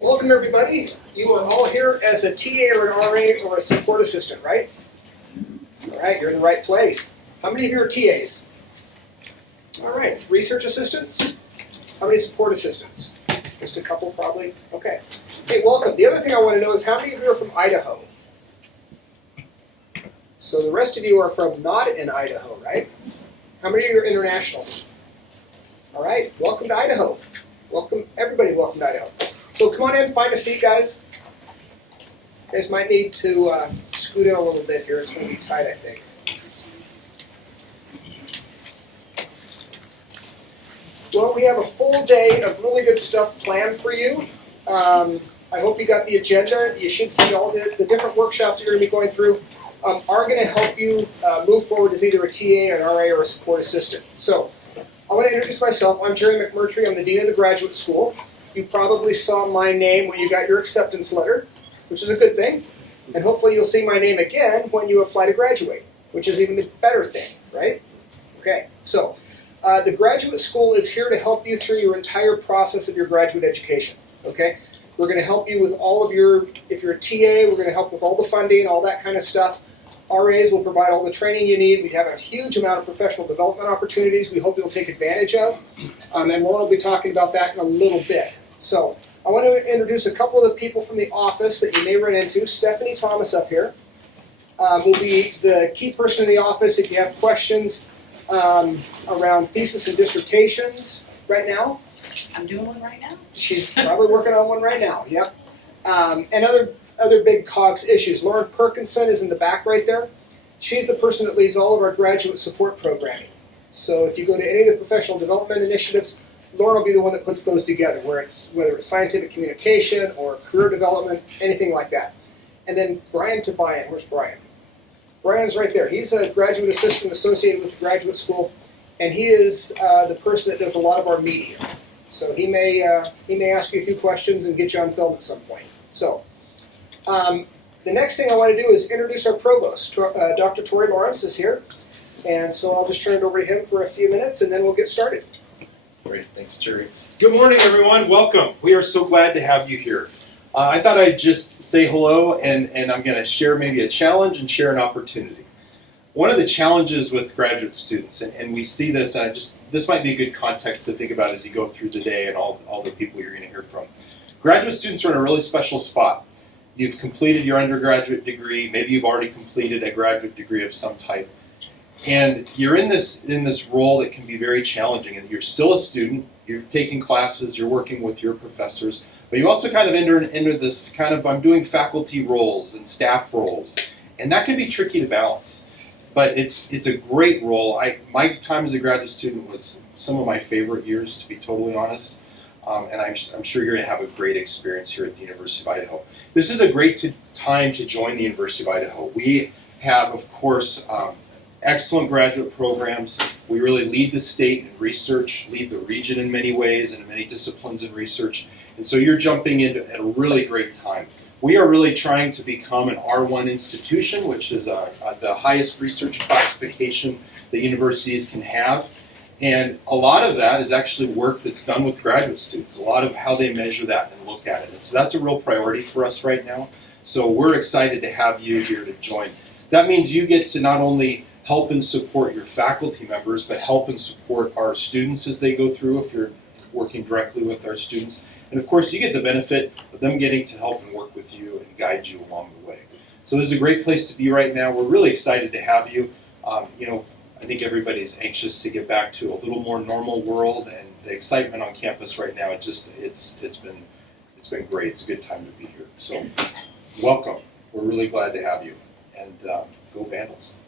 Welcome everybody. You are all here as a TA or an RA or a support assistant, right? All right, you're in the right place. How many of you are TAs? All right, research assistants? How many support assistants? Just a couple probably? Okay. Hey, welcome. The other thing I want to know is how many of you are from Idaho? So the rest of you are from not in Idaho, right? How many of you are international? All right, welcome to Idaho. Welcome, everybody, welcome to Idaho. So come on in, find a seat, guys. You guys might need to scoot in a little bit here. It's going to be tight, I think. Well, we have a full day of really good stuff planned for you. I hope you got the agenda. You should see all the different workshops you're going to be going through are going to help you move forward as either a TA, an RA, or a support assistant. So I want to introduce myself. I'm Jerry McMurtry. I'm the Dean of the Graduate School. You probably saw my name when you got your acceptance letter, which is a good thing. And hopefully you'll see my name again when you apply to graduate, which is even a better thing, right? Okay, so the graduate school is here to help you through your entire process of your graduate education, okay? We're going to help you with all of your, if you're a TA, we're going to help with all the funding, all that kind of stuff. RAs will provide all the training you need. We have a huge amount of professional development opportunities we hope you'll take advantage of. And Lauren will be talking about that in a little bit. So I want to introduce a couple of the people from the office that you may run into. Stephanie Thomas up here will be the key person in the office if you have questions around thesis and dissertations right now. I'm doing one right now. She's probably working on one right now, yep. And other big COGS issues. Lauren Perkinson is in the back right there. She's the person that leads all of our graduate support programming. So if you go to any of the professional development initiatives, Lauren will be the one that puts those together, whether it's scientific communication or career development, anything like that. And then Brian Tobian, where's Brian? Brian's right there. He's a graduate assistant associated with the graduate school, and he is the person that does a lot of our media. So he may ask you a few questions and get you on film at some point. So the next thing I want to do is introduce our provost. Dr. Tori Lawrence is here, and so I'll just turn it over to him for a few minutes, and then we'll get started. Great, thanks, Jerry. Good morning, everyone. Welcome. We are so glad to have you here. I thought I'd just say hello, and I'm going to share maybe a challenge and share an opportunity. One of the challenges with graduate students, and we see this, and this might be a good context to think about as you go through today and all the people you're going to hear from. Graduate students are in a really special spot. You've completed your undergraduate degree, maybe you've already completed a graduate degree of some type. And you're in this role that can be very challenging. And you're still a student, you're taking classes, you're working with your professors, but you also kind of enter into this kind of, I'm doing faculty roles and staff roles. And that can be tricky to balance. But it's a great role. My time as a graduate student was some of my favorite years, to be totally honest. And I'm sure you're going to have a great experience here at the University of Idaho. This is a great time to join the University of Idaho. We have, of course, excellent graduate programs. We really lead the state in research, lead the region in many ways, and in many disciplines in research. And so you're jumping in at a really great time. We are really trying to become an R1 institution, which is the highest research classification that universities can have. And a lot of that is actually work that's done with graduate students, a lot of how they measure that and look at it. And so that's a real priority for us right now. So we're excited to have you here to join. That means you get to not only help and support your faculty members, but help and support our students as they go through if you're working directly with our students. And of course, you get the benefit of them getting to help and work with you and guide you along the way. So this is a great place to be right now. We're really excited to have you. I think everybody's anxious to get back to a little more normal world, and the excitement on campus right now, it's been great. It's a good time to be here. So welcome. We're really glad to have you. And go Vandals.